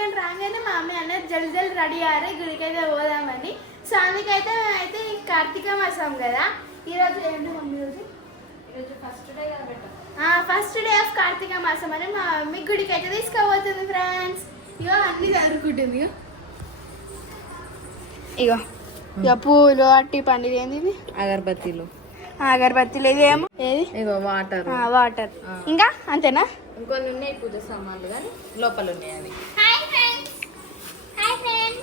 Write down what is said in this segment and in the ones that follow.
కానీ రాగానే మా మమ్మీ అన్నది జల్ది జల్ది రెడీ అయ్యారు గుడికి అయితే పోదామని. సో అందుకైతే మేమైతే కార్తీక మాసం కదా ఈరోజు ఏంటి మమ్మీ ఈరోజు ఫస్ట్ డే ఆఫ్ కార్తీక మాసం అని మా మమ్మీ గుడికి అయితే తీసుకోబోతుంది ఫ్రెండ్స్. ఇగో అన్ని చదువుకుంటుంది. ఇగో ఇక పూలు అట్టి పండుగ ఏంది ఇది అగరబత్తీలు ఇదేమో ఏది వాటర్ ఇంకా అంతేనా ఇంకొన్ని ఉన్నాయి పూజ సామాన్లు కానీ లోపల ఉన్నాయి అవి.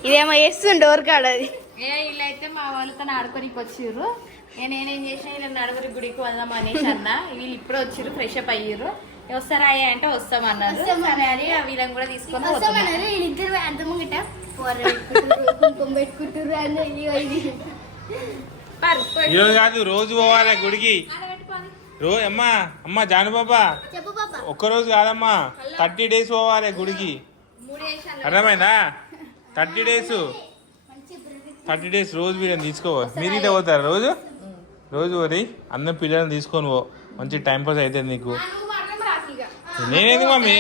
ఇదేమో వేస్తుంది డోర్ కాడ అది. వీళ్ళైతే మా వాళ్ళతో ఆడుకోనికి వచ్చిర్రు. నేనేం చేసిన వీళ్ళని నడుగురి గుడికి వెళ్దాం అనేసి అన్న. వీళ్ళు ఇప్పుడే వచ్చిర్రు, ఫ్రెష్ అప్ అయ్యారు. వస్తారా అంటే వస్తామన్నారు. సరే అని వీళ్ళని కూడా తీసుకొని ఇద్దరు అర్థం గిట్ట పెట్టుకుంటారు. కాదు రోజు పోవాలి గుడికి. రోజు అమ్మా జానుబాబా ఒక్కరోజు కాదమ్మా 30 days పోవాలి గుడికి. అర్థమైందా? 30 days రోజు వీళ్ళని తీసుకో. మీరు ఇట్లా పోతారు రోజు పోయి అందరం పిల్లల్ని తీసుకొని పో. మంచి టైం పాస్ అవుతుంది నీకు. నేనేది మమ్మీ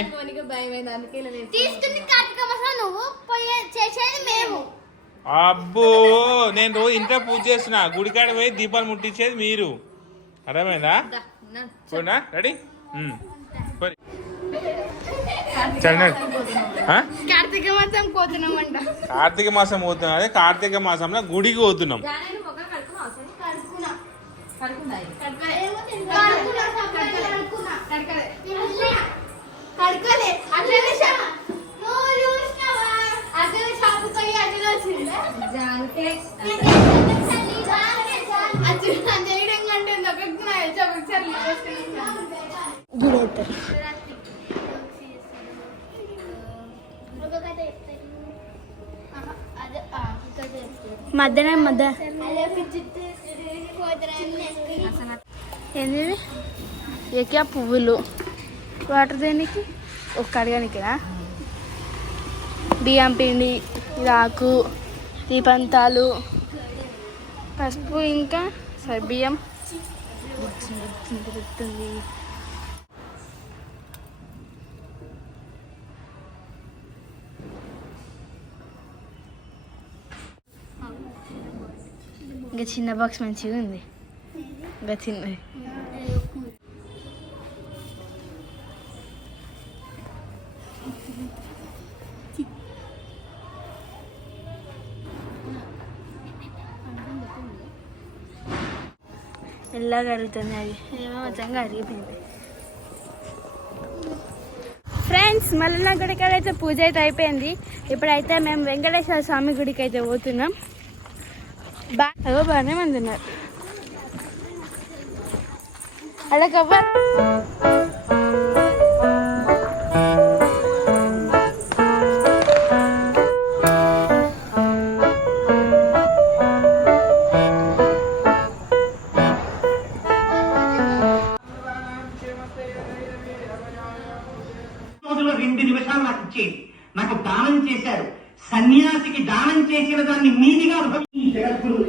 అబ్బో నేను రోజు ఇంట్లో పూజ చేస్తున్నా. గుడికాడ పోయి దీపాలు ముట్టించేది మీరు. అర్థమైందా? పోనా రెడీ కార్తీక మాసం పోతున్నాం. అదే కార్తీక మాసంలో గుడికి పోతున్నాం. మధ్య ఏంది ఏకే పువ్వులు వాటర్ దేనికి ఒక కడగానికినా బియ్యం పిండి ఆకు దీపంతాలు పసుపు ఇంకా సరే బియ్యం గుర్తుంది. ఇంకా చిన్న బాక్స్ మంచిగా ఉంది. ఇంకా చిన్నది ఎలా కరుగుతుంది. అది ఏమో మొత్తంగా అరిగిపోయింది. ఫ్రెండ్స్ మళ్ళీ గుడికి అయితే పూజ అయితే అయిపోయింది. ఇప్పుడైతే మేము వెంకటేశ్వర స్వామి గుడికి అయితే పోతున్నాం. బాగానే మంది ఉన్నారు. అలా కవ్వర్ నాకు దానం చేశారు. సన్యాసికి దానం చేసిన దాన్ని మీదిగా జగద్గురు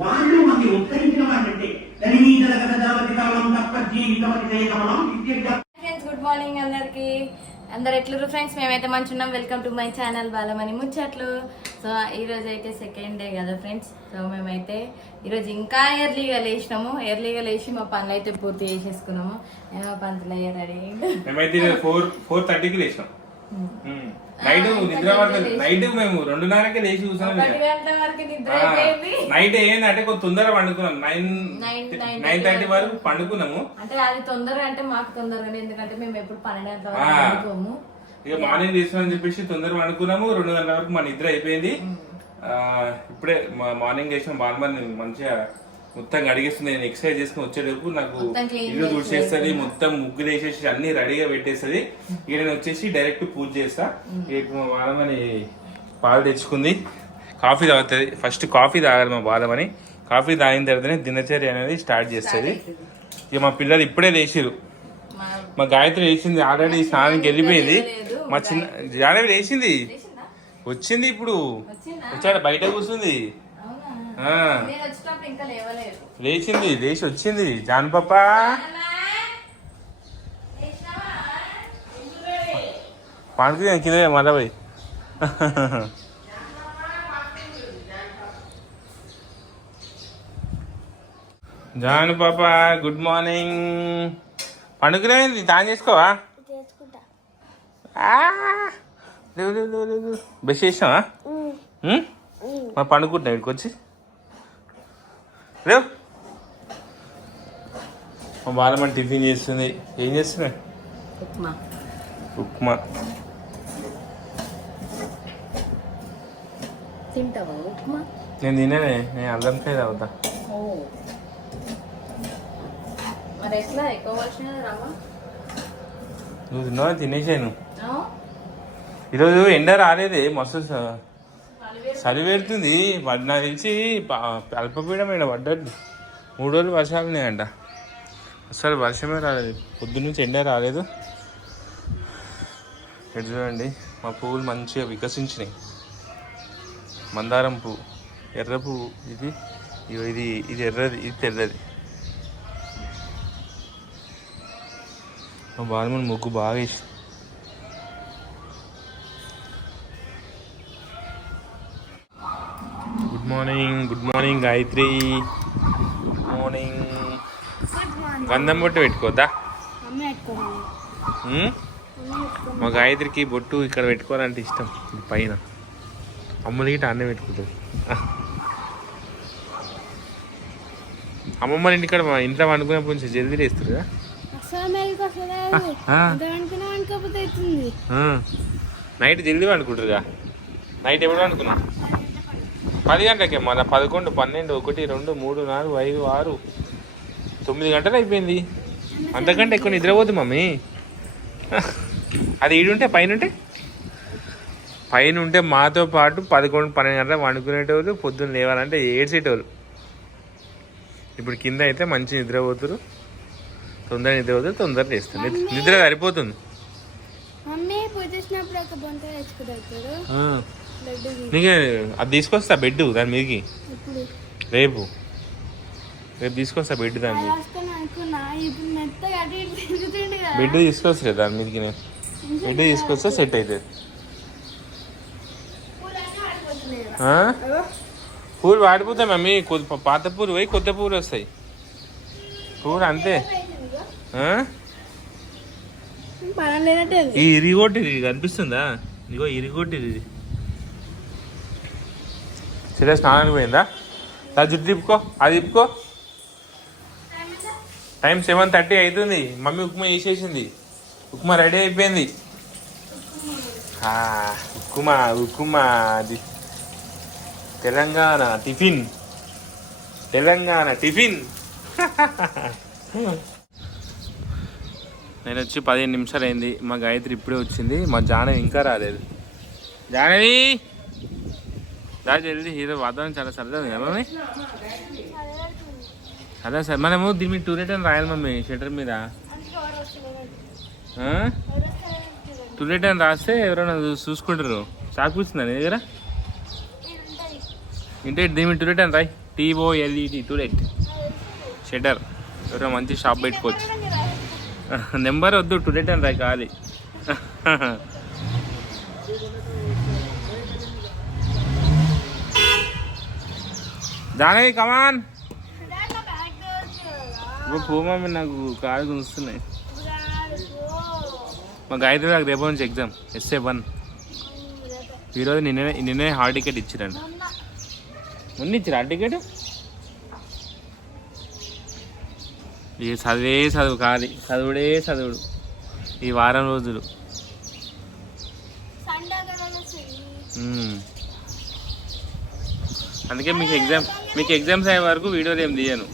వాళ్ళు మనకి ఉత్తరించిన వాళ్ళంటే గుడ్ మార్నింగ్ అందరికి. అందరు ఎట్లురు ఫ్రెండ్స్? మేమైతే మంచిగా ఉన్నాం. Welcome to my channel Balamani ముచ్చట్లు. సో ఈరోజు అయితే సెకండ్ డే కదా ఫ్రెండ్స్. సో మేమైతే ఈరోజు ఇంకా ఎర్లీగా లేచినాము. ఎర్లీగా లేచి మా పనులు అయితే పూర్తి చేసేసుకున్నాము. ఏమో పంతులు అయ్యారు రెడీ. మేమైతే 4:30కి లేచినాం. నైట్ మేము 2:30కే లేచి చూసాం. నైట్ ఏంటంటే కొంచెం తొందర పండుకున్నాం. 9:30 వరకు పండుకున్నాము. అంటే అది తొందర అంటే మాకు తొందరగా, ఎందుకంటే మేము ఎప్పుడు 12 గంటల వరకు పండుకోము. ఇక మార్నింగ్ తీసుకుని చెప్పేసి తొందర పండుకున్నాము. 2 గంటల వరకు మన నిద్ర అయిపోయింది. ఇప్పుడే మార్నింగ్ చేసిన బాల్మని మంచిగా మొత్తం అడిగేస్తుంది. నేను ఎక్సర్సైజ్ చేసుకుని వచ్చేటప్పుడు నాకు ఇల్లు తుడిచేస్తుంది, మొత్తం ముగ్గులు వేసేసి అన్ని రెడీగా పెట్టేస్తుంది. ఇక నేను వచ్చేసి డైరెక్ట్ పూజ చేస్తా. మా బాలమని పాలు తెచ్చుకుంది, కాఫీ తాగుతుంది. ఫస్ట్ కాఫీ తాగాలి మా బాలమని. కాఫీ తాగిన తర్వాతనే దినచర్య అనేది స్టార్ట్ చేస్తుంది. ఇక మా పిల్లలు ఇప్పుడే లేచిరు. మా గాయత్రి లేచింది, ఆల్రెడీ స్నానానికి వెళ్ళిపోయింది. మా చిన్న జానవి లేచింది, వచ్చింది. ఇప్పుడు వచ్చాడు, బయట కూర్చుంది. లేచింది, లేచి వచ్చింది. జాన్ పాప పండుగ కింద మళ్ళా పోయి జాను పాప గుడ్ మార్నింగ్. పండుకునేది తాను చేసుకోవా? చేసుకుంటా. బెస్ట్ చేసినావా? మరి పండుకుంటున్నా ఇక్కడికి వచ్చి లేవు. మా బాలమ్మ టిఫిన్ చేస్తుంది. ఏం చేస్తున్నా? ఉప్మా. ఉప్మా తింటావా ఉప్మా? నేను తిననే, నేను అల్లంకాయ తాగుతా. మరి ఎట్లా ఎక్కువ వచ్చిన రవ్వ? నువ్వు తిన్నావా? తినేసాను. ఈరోజు ఎండ రాలేదే, మస్తు చలి పెడుతుంది. నాకు తెలిసి అల్పపీడం ఇక్కడ పడ్డట్టు 3 రోజులు వర్షాలు ఉన్నాయంట. అసలు వర్షమే రాలేదు, పొద్దున్నుంచి ఎండ రాలేదు. ఎటు చూడండి, మా పువ్వులు మంచిగా వికసించినాయి. మందారం పువ్వు, ఎర్ర పువ్వు, ఇది ఇది ఎర్రది, ఇది తెల్లది. మా బాలమని ముగ్గు బాగా ఇష్టం. Good morning Gayatri. Good morning. గంధం బొట్టు పెట్టుకోద్దా? మా గాయత్రికి బొట్టు ఇక్కడ పెట్టుకోవాలంటే ఇష్టం. పైన అమ్మలకి అన్నే పెట్టుకుంటుంది. అమ్మమ్మ ఇంటికాడ మా ఇంట్లో వండుకునే కొంచెం జల్దీ వేస్తారు కదా. నైట్ జల్దీ వండుకుంటారుగా. నైట్ ఎప్పుడు వండుకున్నా? 10 గంటలకే. మన 11, 12, 1, 2, 3, 4, 5, 6, 9 గంటలు అయిపోయింది. అంతకంటే ఎక్కువ నిద్రపోతుంది మమ్మీ. అది ఈడుంటే పైన ఉంటే మాతో పాటు 11, 12 గంటలకు వండుకునేటోళ్ళు, పొద్దున్న లేవాలంటే ఏడ్చేటోళ్ళు. ఇప్పుడు కింద అయితే మంచి నిద్రపోతారు, తొందరగా నిద్రపోతారు, తొందరగా లేస్తారు. నిద్ర సరిపోతుంది. నీకు అది తీసుకొస్తా బెడ్ దాని మీదకి. రేపు తీసుకొస్తా బెడ్ దాని మీద. బెడ్ తీసుకొస్తా దాని మీదకి. నేను బెడ్ తీసుకొస్తా, సెట్ అవుతుంది. పూలు వాడిపోతాయి మమ్మీ. పాత పూలు పోయి కొత్త పూలు వస్తాయి. పూలు అంతే. ఈ ఇరిగొట్టి కనిపిస్తుందా? ఇగో ఇరిగొట్టి. సరే స్నానానికి పోయిందా? నా జుట్టు తిప్పుకో, అది తిప్పుకో. టైం 7:30 అవుతుంది. మమ్మీ ఉప్మా చేసేసింది. ఉప్మా రెడీ అయిపోయింది. ఉప్మా అది తెలంగాణ టిఫిన్. నేను వచ్చి 15 నిమిషాలు అయింది. మా గాయత్రి ఇప్పుడే వచ్చింది. మా జానవి ఇంకా రాలేదు. జానవి జల్దీ. హీరో వాతావరణం చాలా సరదా ఉంది కదా మమ్మీ. అదే సార్, మనము దీని మీద 2 రిటర్న్ రాయాలి మమ్మీ. షట్టర్ మీద 2 రిటర్న్ రాస్తే ఎవరైనా చూసుకుంటారు. చాకు కూర్చుందా నీ దగ్గర? ఇంటే దీని మీద 2 రిటర్న్ రాయి. TOLET 2 let shutter. ఎవరైనా మంచి షాప్ పెట్టుకోవచ్చు. నెంబర్ వద్దు, 2 రిటర్న్ రాయి కావాలి. జానవి కమాన్. పో మమ్మీ, నాకు కాలు గుంస్తున్నాయి. మా గాయత్రి నాకు రేపు నుంచి ఎగ్జామ్ SA1. ఈరోజు నిన్నే హాల్ టికెట్ ఇచ్చిరండి. ముందు ఇచ్చిరా హాల్ టికెట్? ఇక చదువు కాదు, చదువుడు ఈ వారం రోజులు. అందుకే మీకు ఎగ్జామ్స్ అయ్యే వరకు వీడియోలు ఏం తీయను.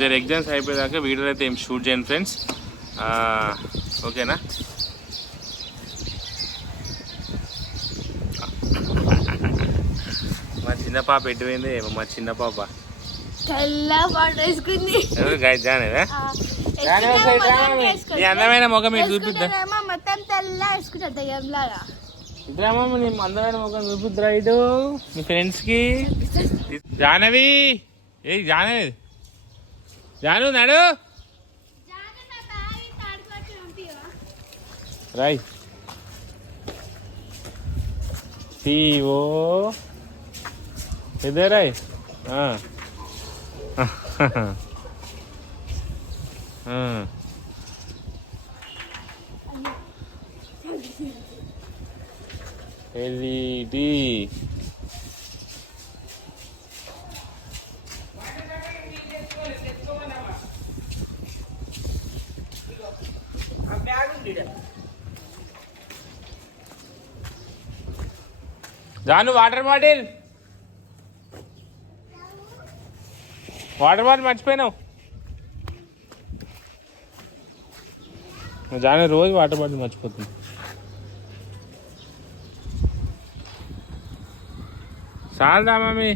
జర ఎగ్జామ్స్ అయిపోయేదాకా వీడియోలు అయితే ఏం షూట్ చేయను ఫ్రెండ్స్. ఓకేనా? మా చిన్న పాప ఎటుపోయింది? మా చిన్న పాప జానేదా? నీ అందమైన ముఖం మీరు చూపిద్దా? ఇద్దరమ్మా నీ అందమైన ముఖం చూపిద్దా ఇటు మీ ఫ్రెండ్స్ కి. జానవి, జాను నాడు రాయ్ CO ఇదే రాయ్ LED జాను వాటర్ బాటిల్ మర్చిపోయినావు జాను రోజు వాటర్ బాటిల్ మర్చిపోతుంది చాలదా మమ్మీ